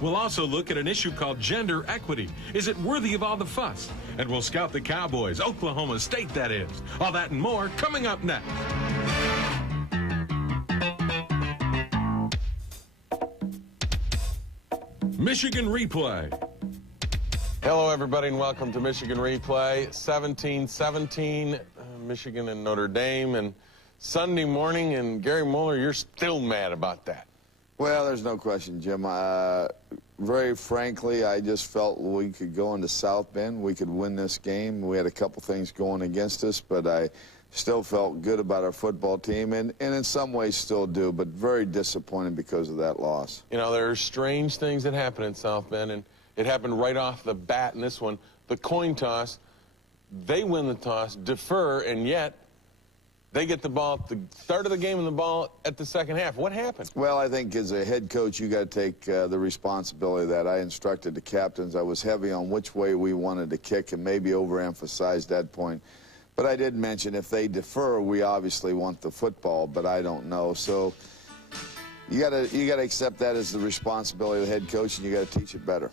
We'll also look at an issue called gender equity. Is it worthy of all the fuss? And we'll scout the Cowboys, Oklahoma State that is. All that and more coming up next. Michigan Replay. Hello, everybody, and welcome to Michigan Replay. 17-17, Michigan and Notre Dame. And Sunday morning, and Gary Moeller, you're still mad about that. Well, there's no question, Jim. Very frankly, I just felt we could go into South Bend. We could win this game. We had a couple things going against us, but I still felt good about our football team, and in some ways still do, but very disappointed because of that loss. You know, there are strange things that happen in South Bend, and it happened right off the bat in this one. The coin toss, they win the toss, defer, and yet they get the ball at the start of the game and the ball at the second half. What happened? Well, I think as a head coach, you got to take the responsibility of that. I instructed the captains. I was heavy on which way we wanted to kick and maybe overemphasized that point. But I did mention if they defer, we obviously want the football, but I don't know. So you got to accept that as the responsibility of the head coach, and you got to teach it better.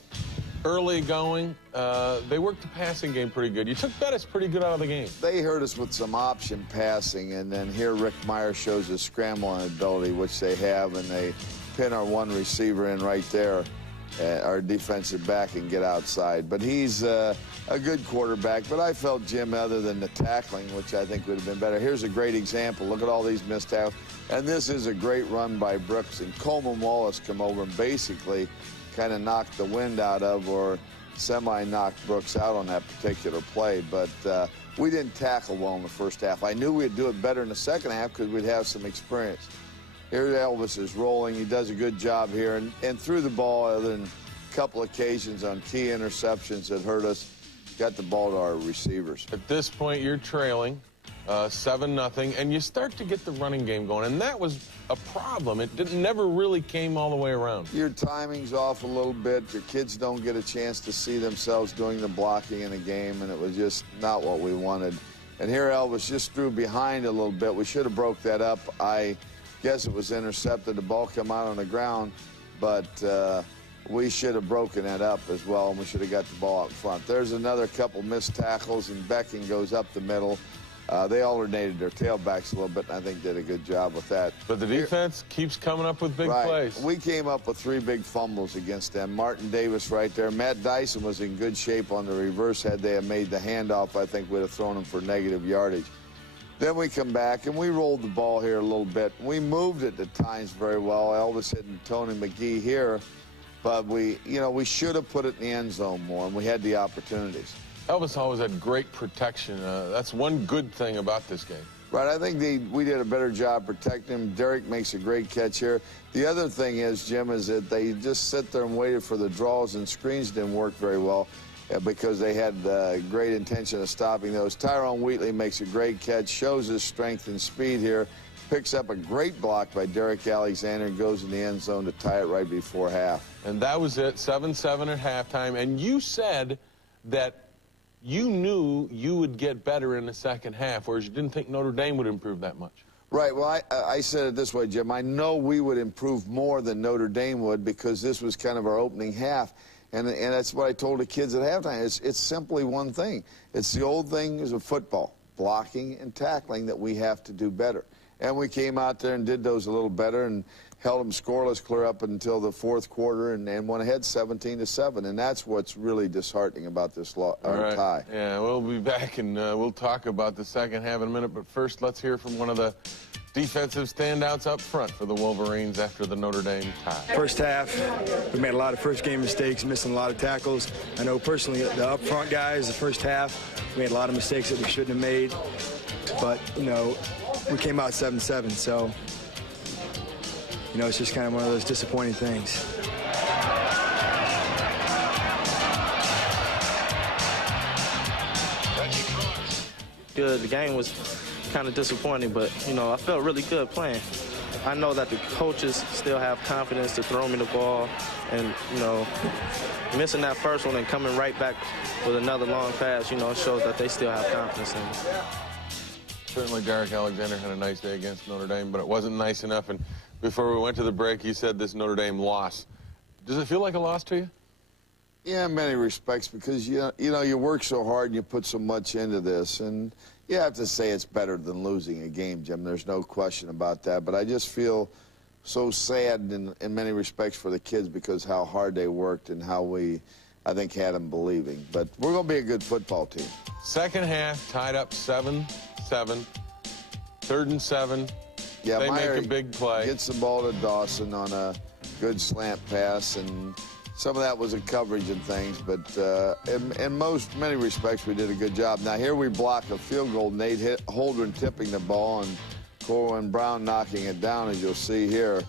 Early going, they worked the passing game pretty good. You took Bettis pretty good out of the game. They hurt us with some option passing, and then here Rick Meyer shows his scrambling ability, which they have, and they pin our one receiver in right there, our defensive back, and get outside. But he's a good quarterback. But I felt, Jim, other than the tackling, which I think would have been better. Here's a great example. Look at all these missed tackles. And this is a great run by Brooks, and Coleman Wallace come over and basically kind of knocked the wind out of, or semi-knocked Brooks out on that particular play. But we didn't tackle well in the first half. I knew we'd do it better in the second half because we'd have some experience. Here Elvis is rolling. He does a good job here, and threw the ball other than a couple occasions on key interceptions that hurt us. Got the ball to our receivers. At this point, you're trailing 7-0, and you start to get the running game going, and that was a problem. It never really came all the way around. Your timing's off a little bit. Your kids don't get a chance to see themselves doing the blocking in the game, and it was just not what we wanted. And here Elvis just threw behind a little bit. We should have broke that up. I guess it was intercepted. The ball come out on the ground, but we should have broken that up as well, and we should have got the ball out in front. There's another couple missed tackles, and Becking goes up the middle. They alternated their tailbacks a little bit, and I think did a good job with that. But the defense keeps coming up with big plays. We came up with 3 big fumbles against them. Martin Davis right there. Matt Dyson was in good shape on the reverse. Had they have made the handoff, I think we'd have thrown him for negative yardage. Then we come back, and we rolled the ball here a little bit. We moved it at times very well. Elvis hitting Tony McGee here, but we should have put it in the end zone more, and we had the opportunities. Elvis always had great protection. That's one good thing about this game. Right, I think we did a better job protecting him. Derek makes a great catch here. The other thing is, Jim, is that they just sit there and waited for the draws, and screens didn't work very well because they had great intention of stopping those. Tyrone Wheatley makes a great catch, shows his strength and speed here, picks up a great block by Derek Alexander, and goes in the end zone to tie it right before half. And that was it, 7-7 at halftime. And you said that you knew you would get better in the second half, whereas you didn't think Notre Dame would improve that much. Right. Well, I said it this way, Jim. I know we would improve more than Notre Dame would because this was kind of our opening half. And that's what I told the kids at halftime. It's simply one thing. It's the old thing of football, blocking and tackling, that we have to do better. And we came out there and did those a little better and held them scoreless clear up until the fourth quarter and went ahead 17-7. And that's what's really disheartening about this tie. Yeah, we'll be back, and we'll talk about the second half in a minute. But first, let's hear from one of the defensive standouts up front for the Wolverines after the Notre Dame tie. First half, we made a lot of first-game mistakes, missing a lot of tackles. I know personally the up front guys, the first half, we made a lot of mistakes that we shouldn't have made. But, we came out 7-7, so, it's just kind of one of those disappointing things. Good. The game was kind of disappointing, but, I felt really good playing. I know that the coaches still have confidence to throw me the ball, and, missing that first one and coming right back with another long pass, it shows that they still have confidence in me. Certainly Derek Alexander had a nice day against Notre Dame, but it wasn't nice enough. And before we went to the break, you said this Notre Dame loss Does it feel like a loss to you? Yeah, in many respects, because you know you work so hard and you put so much into this, and you have to say it's better than losing a game, Jim. There's no question about that. But I just feel so sad in many respects for the kids because how hard they worked and how we, I think, had them believing. But we're going to be a good football team. Second half, tied up 7-7. 3rd and 7. Yeah, they Meyer make a big play. Gets the ball to Dawson on a good slant pass, and some of that was a coverage and things, but in many respects, we did a good job. Now, here we block a field goal. Nate Holdren tipping the ball, and Corwin Brown knocking it down, as you'll see here.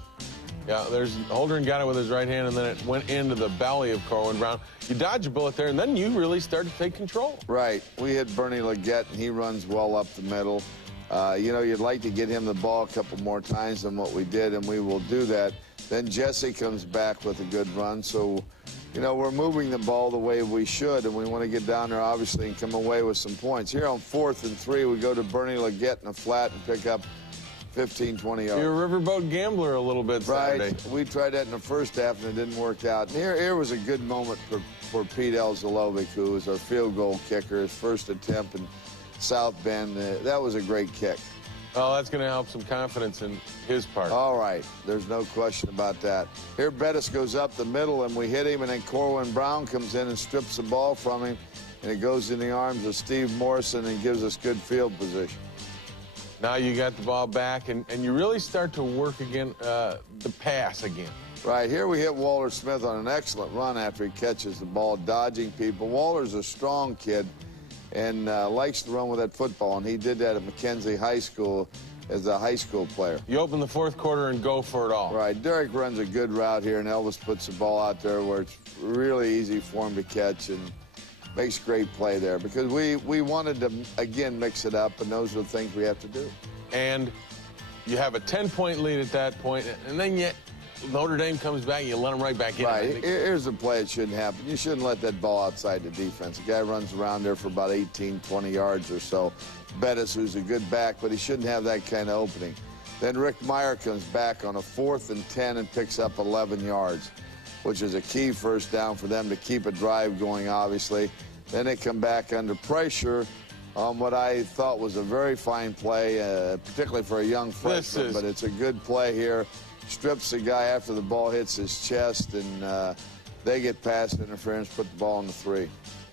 Yeah, Holdren got it with his right hand, and then it went into the belly of Corwin Brown. You dodge a bullet there, and then you really start to take control. Right. We hit Bernie Leggett, and he runs well up the middle. You know, you'd like to get him the ball a couple more times than what we did, and we will do that. Then Jesse comes back with a good run. So, you know, we're moving the ball the way we should, and we want to get down there, obviously, and come away with some points. Here on 4th and 3, we go to Bernie Leggett in a flat and pick up 15, 20 yards. You're a riverboat gambler a little bit Saturday. Right. We tried that in the first half, and it didn't work out. And here was a good moment for Pete Elzalovic, who was our field goal kicker, his first attempt in South Bend. That was a great kick. Well, that's going to help some confidence in his part. All right. There's no question about that. Here, Bettis goes up the middle, and we hit him, and then Corwin Brown comes in and strips the ball from him, and it goes in the arms of Steve Morrison and gives us good field position. Now you got the ball back, and you really start to work again, the pass again. Right. Here we hit Walter Smith on an excellent run after he catches the ball, dodging people. Walter's a strong kid and likes to run with that football, and he did that at McKenzie High School as a high school player. You open the 4th quarter and go for it all. Right. Derek runs a good route here, and Elvis puts the ball out there where it's really easy for him to catch and makes great play there because we wanted to, again, mix it up, and those are the things we have to do. And you have a 10-point lead at that point, and then Notre Dame comes back, you let them right back in. Right. Here's the play that shouldn't happen. You shouldn't let that ball outside the defense. The guy runs around there for about 18, 20 yards or so. Bettis, who's a good back, but he shouldn't have that kind of opening. Then Rick Meyer comes back on a 4th and 10 and picks up 11 yards, which is a key first down for them to keep a drive going, obviously. Then they come back under pressure on what I thought was a very fine play, particularly for a young freshman, but it's a good play here. Strips the guy after the ball hits his chest, and they get pass interference, put the ball on the 3.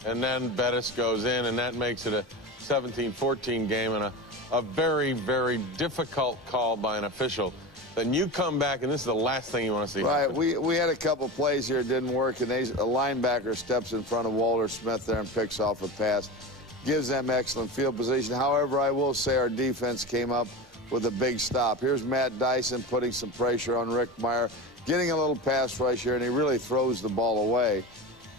And then Bettis goes in, and that makes it a 17-14 game and a very, very difficult call by an official. Then you come back, and this is the last thing you want to see. Right. We had a couple plays here, it didn't work, and a linebacker steps in front of Walter Smith there and picks off a pass. Gives them excellent field position. However, I will say our defense came up with a big stop. Here's Matt Dyson putting some pressure on Rick Meyer, getting a little pass rush here, and he really throws the ball away.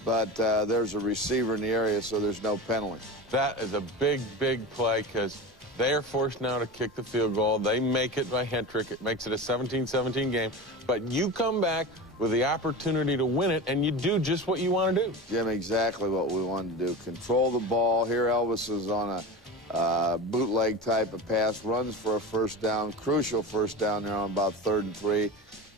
But there's a receiver in the area, so there's no penalty. That is a big, big play because they are forced now to kick the field goal. They make it by Hentrick. It makes it a 17-17 game. But you come back with the opportunity to win it, and you do just what you want to do. Jim, exactly what we wanted to do. Control the ball. Here Elvis is on a bootleg type of pass, runs for a first down, crucial first down there on about 3rd and 3.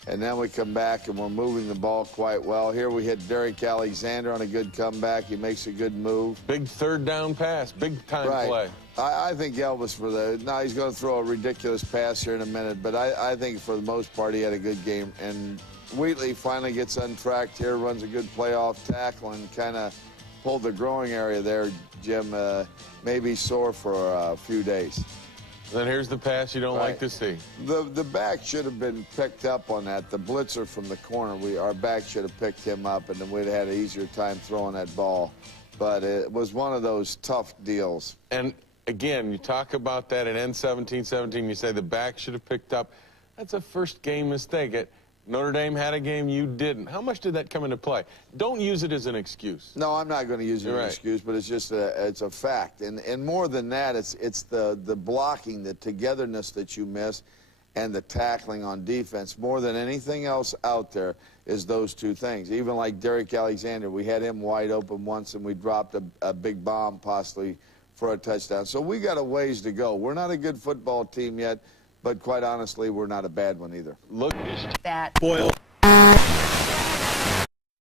And then we come back, and we're moving the ball quite well. Here we hit Derek Alexander on a good comeback. He makes a good move. Big 3rd down pass, big time play. I think Elvis for the, now he's going to throw a ridiculous pass here in a minute, but I think for the most part he had a good game. And Wheatley finally gets untracked here, runs a good playoff tackle, and kind of pulled the growing area there, Jim. Maybe sore for a few days. Then here's the pass you don't like to see. The back should have been picked up on that. The blitzer from the corner, our back should have picked him up, and then we'd have had an easier time throwing that ball. But it was one of those tough deals. And again, you talk about that at end 17-17. You say the back should have picked up. That's a first game mistake. Notre Dame had a game, you didn't. How much did that come into play? Don't use it as an excuse. No, I'm not going to use it as an excuse, but it's just it's a fact. And more than that, it's the blocking, the togetherness that you miss, and the tackling on defense. More than anything else out there is those two things. Even like Derek Alexander, we had him wide open once, and we dropped a big bomb possibly for a touchdown. So we got a ways to go. We're not a good football team yet, but quite honestly, we're not a bad one either. Look that Boyle.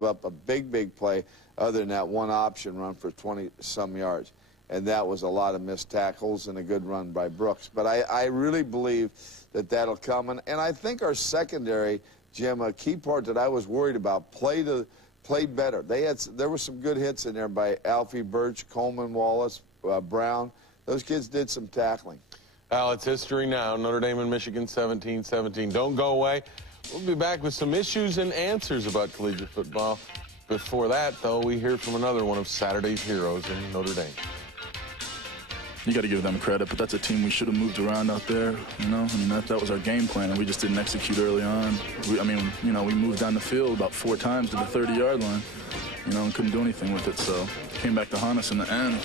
up a big play other than that one option run for 20-some yards. And that was a lot of missed tackles and a good run by Brooks. But I really believe that that'll come. And I think our secondary, Jim, a key part that I was worried about, played better. There were some good hits in there by Alfie Birch, Coleman Wallace, Brown. Those kids did some tackling. Al, it's history now. Notre Dame and Michigan 17-17. Don't go away. We'll be back with some issues and answers about collegiate football. Before that, though, we hear from another one of Saturday's heroes in Notre Dame. You got to give them credit, but that's a team we should have moved around out there. You know, I mean, that was our game plan, and we just didn't execute early on. We moved down the field about 4 times to the 30-yard line, and couldn't do anything with it. So it came back to haunt us in the end.